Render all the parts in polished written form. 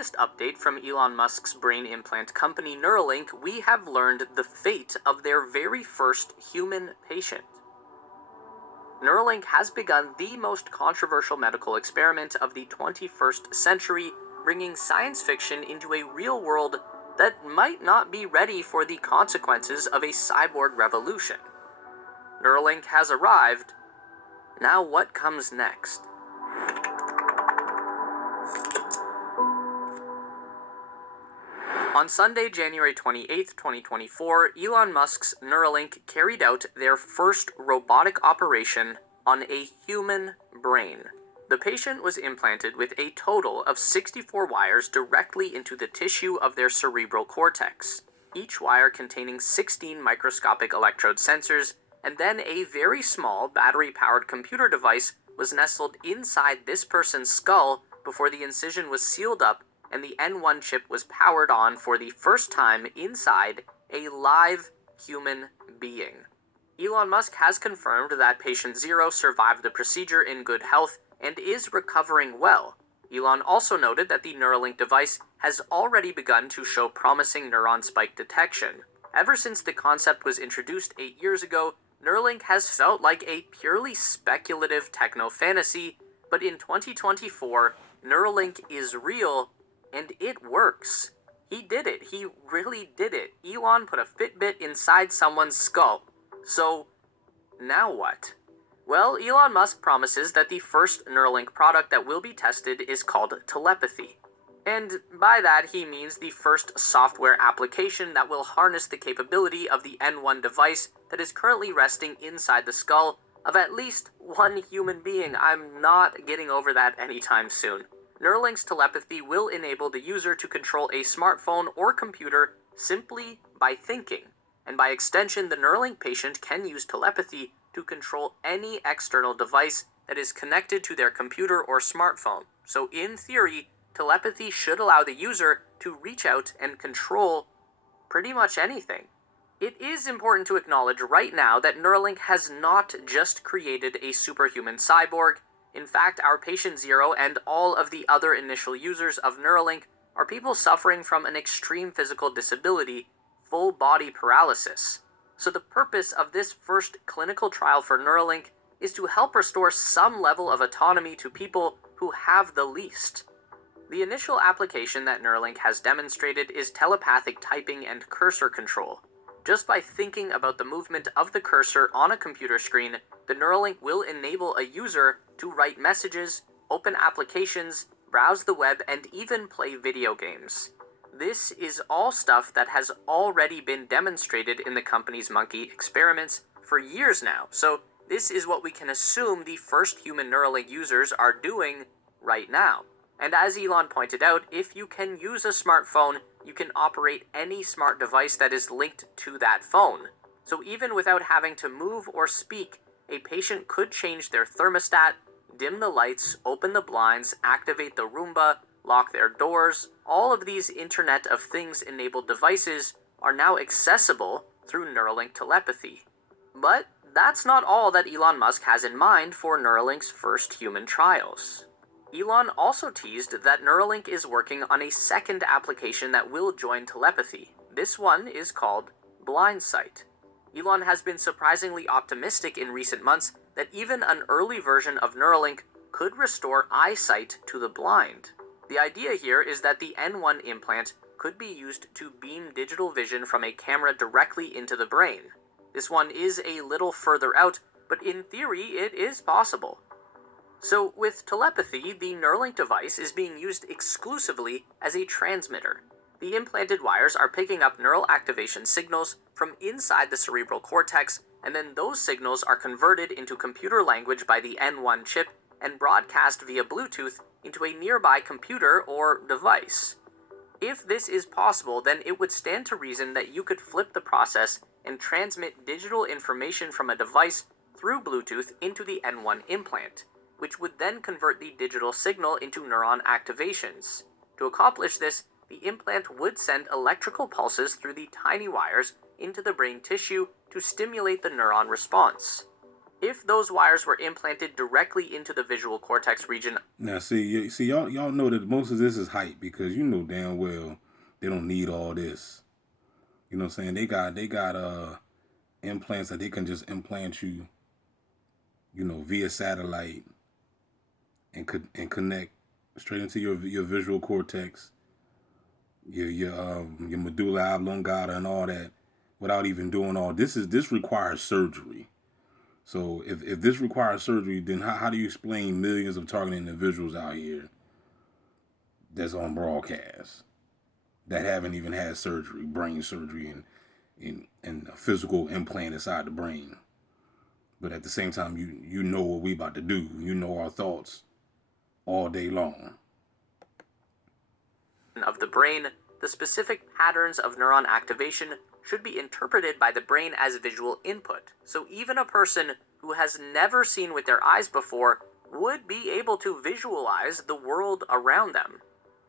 latest update from Elon Musk's brain implant company Neuralink, we have learned the fate of their very first human patient. Neuralink has begun the most controversial medical experiment of the 21st century, bringing science fiction into a real world that might not be ready for the consequences of a cyborg revolution. Neuralink has arrived. Now what comes next? On Sunday, January 28, 2024, Elon Musk's Neuralink carried out their first robotic operation on a human brain. The patient was implanted with a total of 64 wires directly into the tissue of their cerebral cortex, each wire containing 16 microscopic electrode sensors, and then a very small battery-powered computer device was nestled inside this person's skull before the incision was sealed up and the N1 chip was powered on for the first time inside a live human being. Elon Musk has confirmed that patient 0 survived the procedure in good health and is recovering well. Elon also noted that the Neuralink device has already begun to show promising neuron spike detection. Ever since the concept was introduced 8 years ago, Neuralink has felt like a purely speculative techno-fantasy, but in 2024, Neuralink is real, and it works. He did it. He really did it. Elon put a Fitbit inside someone's skull. So, now what? Well, Elon Musk promises that the first Neuralink product that will be tested is called telepathy. And by that, he means the first software application that will harness the capability of the N1 device that is currently resting inside the skull of at least one human being. I'm not getting over that anytime soon. Neuralink's telepathy will enable the user to control a smartphone or computer simply by thinking. And by extension, the Neuralink patient can use telepathy to control any external device that is connected to their computer or smartphone. So in theory, telepathy should allow the user to reach out and control pretty much anything. It is important to acknowledge right now that Neuralink has not just created a superhuman cyborg. In fact, our patient 0 and all of the other initial users of Neuralink are people suffering from an extreme physical disability, full body paralysis. So the purpose of this first clinical trial for Neuralink is to help restore some level of autonomy to people who have the least. The initial application that Neuralink has demonstrated is telepathic typing and cursor control. Just by thinking about the movement of the cursor on a computer screen, the Neuralink will enable a user to write messages, open applications, browse the web, and even play video games. This is all stuff that has already been demonstrated in the company's monkey experiments for years now, so this is what we can assume the first human Neuralink users are doing right now. And as Elon pointed out, if you can use a smartphone, you can operate any smart device that is linked to that phone. So even without having to move or speak, a patient could change their thermostat, dim the lights, open the blinds, activate the Roomba, lock their doors. All of these Internet of Things enabled devices are now accessible through Neuralink telepathy. But that's not all that Elon Musk has in mind for Neuralink's first human trials. Elon also teased that Neuralink is working on a second application that will join telepathy. This one is called blind sight. Elon has been surprisingly optimistic in recent months that even an early version of Neuralink could restore eyesight to the blind. The idea here is that the N1 implant could be used to beam digital vision from a camera directly into the brain. This one is a little further out, but in theory it is possible. So with telepathy, the Neuralink device is being used exclusively as a transmitter. The implanted wires are picking up neural activation signals from inside the cerebral cortex, and then those signals are converted into computer language by the N1 chip and broadcast via Bluetooth into a nearby computer or device. If this is possible, then it would stand to reason that you could flip the process and transmit digital information from a device through Bluetooth into the N1 implant, which would then convert the digital signal into neuron activations. To accomplish this, the implant would send electrical pulses through the tiny wires into the brain tissue to stimulate the neuron response. If those wires were implanted directly into the visual cortex region. Now, y'all know that most of this is hype because you know damn well they don't need all this. You know what I'm saying? They got implants that they can just implant you, via satellite and connect straight into your visual cortex, your medulla oblongata and all that, without even doing all this. This requires surgery. So if this requires surgery, then how do you explain millions of targeted individuals out here that's on broadcast that haven't even had surgery, brain surgery, and a physical implant inside the brain? But at the same time, you know what we about to do. You know our thoughts all day long. Of the brain, the specific patterns of neuron activation should be interpreted by the brain as visual input. So even a person who has never seen with their eyes before would be able to visualize the world around them.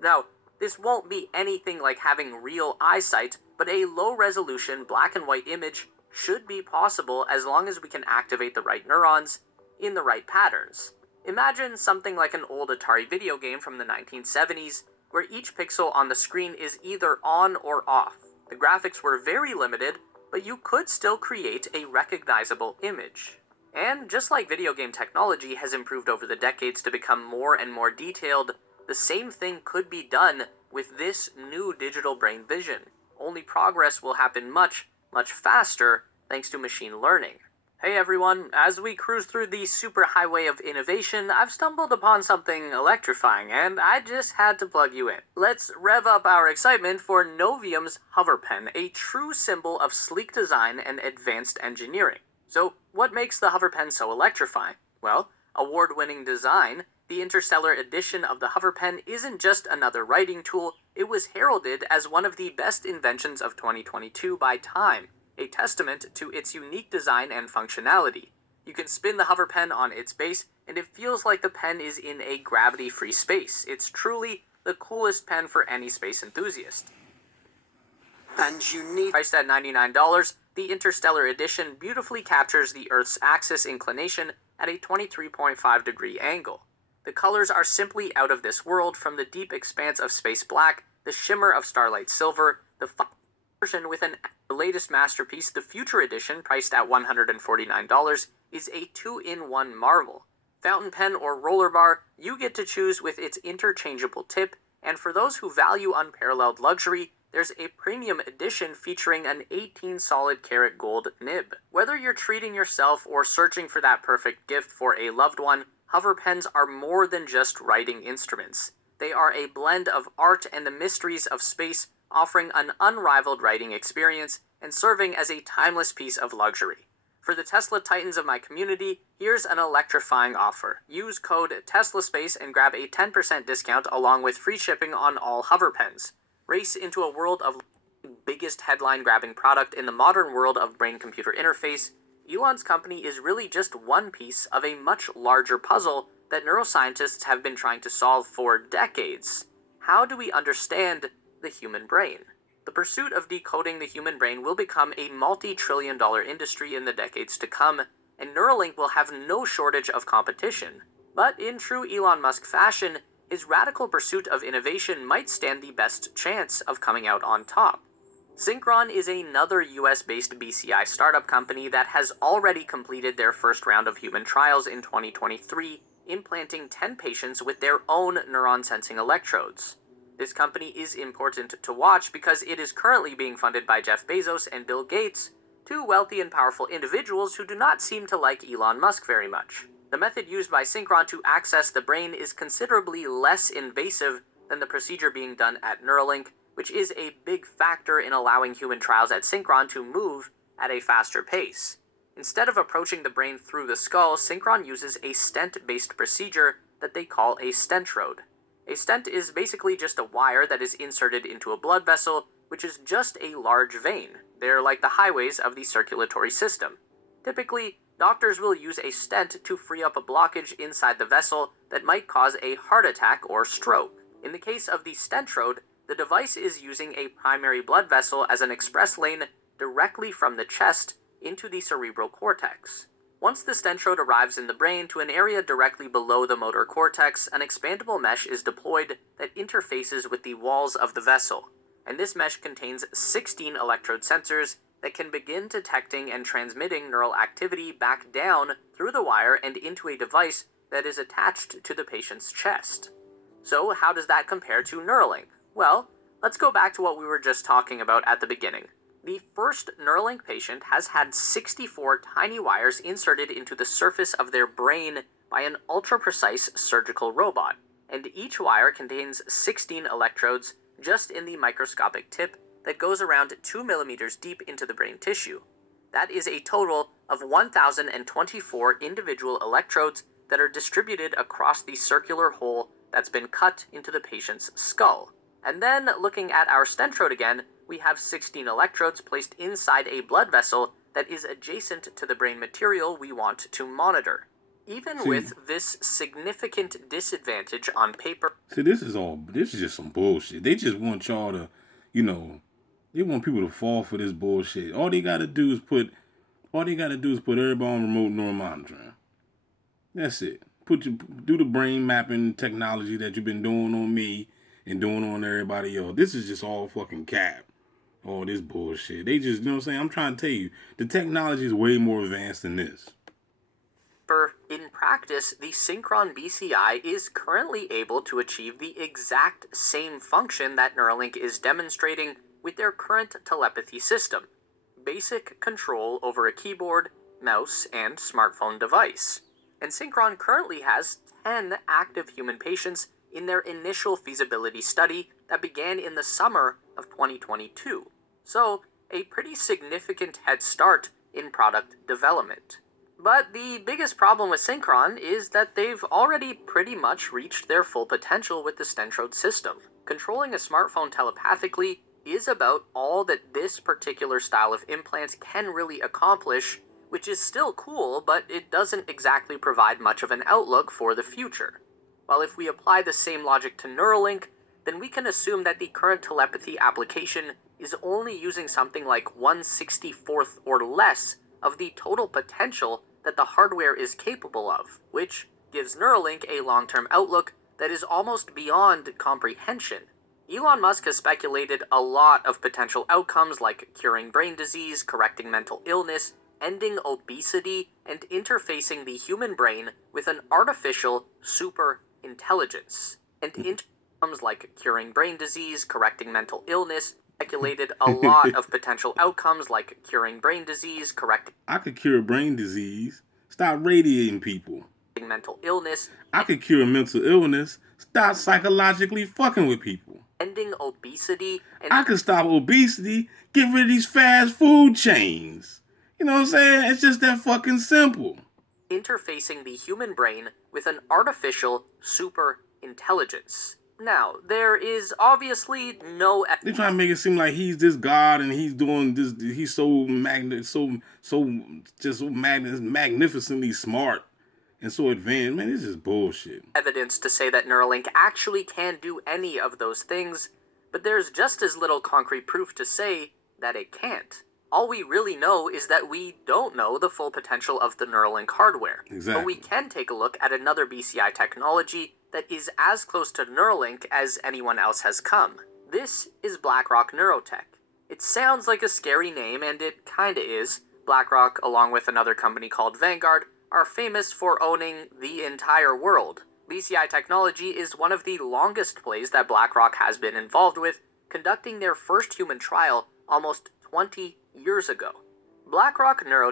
Now, this won't be anything like having real eyesight, but a low-resolution black and white image should be possible as long as we can activate the right neurons in the right patterns. Imagine something like an old Atari video game from the 1970s, where each pixel on the screen is either on or off. The graphics were very limited, but you could still create a recognizable image. And just like video game technology has improved over the decades to become more and more detailed, the same thing could be done with this new digital brain vision. Only progress will happen much, much faster thanks to machine learning. Hey everyone, as we cruise through the superhighway of innovation, I've stumbled upon something electrifying, and I just had to plug you in. Let's rev up our excitement for Novium's hover pen, a true symbol of sleek design and advanced engineering. So, what makes the hover pen so electrifying? Well, award-winning design. The Interstellar edition of the hover pen isn't just another writing tool, it was heralded as one of the best inventions of 2022 by Time, a testament to its unique design and functionality. You can spin the hover pen on its base, and it feels like the pen is in a gravity-free space. It's truly the coolest pen for any space enthusiast. And unique. Priced at $99, the Interstellar edition beautifully captures the Earth's axis inclination at a 23.5-degree angle. The colors are simply out of this world, from the deep expanse of space black, the shimmer of starlight silver, the version with the latest masterpiece, the Future Edition, priced at $149, is a 2-in-1 marvel. Fountain pen or roller bar, you get to choose with its interchangeable tip, and for those who value unparalleled luxury, there's a premium edition featuring an 18 solid karat gold nib. Whether you're treating yourself or searching for that perfect gift for a loved one, hover pens are more than just writing instruments. They are a blend of art and the mysteries of space, offering an unrivaled writing experience and serving as a timeless piece of luxury. For the Tesla Titans of my community, here's an electrifying offer. Use code TESLASPACE and grab a 10% discount along with free shipping on all hover pens. Race into a world of biggest headline-grabbing product in the modern world of brain-computer interface. Elon's company is really just one piece of a much larger puzzle that neuroscientists have been trying to solve for decades. How do we understand the human brain? The pursuit of decoding the human brain will become a multi-trillion-dollar industry in the decades to come, and Neuralink will have no shortage of competition. But in true Elon Musk fashion, his radical pursuit of innovation might stand the best chance of coming out on top. Synchron is another US-based BCI startup company that has already completed their first round of human trials in 2023, implanting 10 patients with their own neuron-sensing electrodes. This company is important to watch because it is currently being funded by Jeff Bezos and Bill Gates, two wealthy and powerful individuals who do not seem to like Elon Musk very much. The method used by Synchron to access the brain is considerably less invasive than the procedure being done at Neuralink, which is a big factor in allowing human trials at Synchron to move at a faster pace. Instead of approaching the brain through the skull, Synchron uses a stent-based procedure that they call a stentrode. A stent is basically just a wire that is inserted into a blood vessel, which is just a large vein. They're like the highways of the circulatory system. Typically, doctors will use a stent to free up a blockage inside the vessel that might cause a heart attack or stroke. In the case of the stentrode, the device is using a primary blood vessel as an express lane directly from the chest into the cerebral cortex. Once the stentrode arrives in the brain to an area directly below the motor cortex, an expandable mesh is deployed that interfaces with the walls of the vessel, and this mesh contains 16 electrode sensors that can begin detecting and transmitting neural activity back down through the wire and into a device that is attached to the patient's chest. So how does that compare to Neuralink? Well, let's go back to what we were just talking about at the beginning. The first Neuralink patient has had 64 tiny wires inserted into the surface of their brain by an ultra-precise surgical robot, and each wire contains 16 electrodes just in the microscopic tip that goes around 2 millimeters deep into the brain tissue. That is a total of 1,024 individual electrodes that are distributed across the circular hole that's been cut into the patient's skull. And then, looking at our stentrode again, we have 16 electrodes placed inside a blood vessel that is adjacent to the brain material we want to monitor. Even with this significant disadvantage on paper... this is just some bullshit. They just want y'all to, they want people to fall for this bullshit. All they gotta do is put everybody on remote neural monitoring. That's it. Do the brain mapping technology that you've been doing on me and doing on everybody else. This is just all fucking cap. All this bullshit. They just, what I'm saying? I'm trying to tell you, the technology is way more advanced than this. In practice, the Synchron BCI is currently able to achieve the exact same function that Neuralink is demonstrating with their current telepathy system: basic control over a keyboard, mouse, and smartphone device. And Synchron currently has 10 active human patients in their initial feasibility study that began in the summer of 2022. So, a pretty significant head start in product development. But the biggest problem with Synchron is that they've already pretty much reached their full potential with the stentrode system. Controlling a smartphone telepathically is about all that this particular style of implant can really accomplish, which is still cool, but it doesn't exactly provide much of an outlook for the future. While if we apply the same logic to Neuralink, then we can assume that the current telepathy application is only using something like 1/64th or less of the total potential that the hardware is capable of, which gives Neuralink a long-term outlook that is almost beyond comprehension. Elon Musk has speculated a lot of potential outcomes like curing brain disease, correcting mental illness, ending obesity, and interfacing the human brain with an artificial super intelligence. And outcomes like curing brain disease, correcting mental illness, speculated a lot of potential outcomes like curing brain disease, I could cure brain disease. Stop radiating people. Mental illness. I could cure mental illness. Stop psychologically fucking with people. Ending obesity. And I could stop obesity. Get rid of these fast food chains. You know what I'm saying? It's just that fucking simple. Interfacing the human brain with an artificial super intelligence. Now, there is obviously no... They try to make it seem like he's this god and he's doing this. He's so magnificently smart and so advanced. Man, this is bullshit. Evidence to say that Neuralink actually can do any of those things, but there's just as little concrete proof to say that it can't. All we really know is that we don't know the full potential of the Neuralink hardware. Exactly. But we can take a look at another BCI technology that is as close to Neuralink as anyone else has come. This is BlackRock Neurotech. It sounds like a scary name, and it kinda is. BlackRock, along with another company called Vanguard, are famous for owning the entire world. BCI technology is one of the longest plays that BlackRock has been involved with, conducting their first human trial almost 20 years ago. BlackRock Neurotech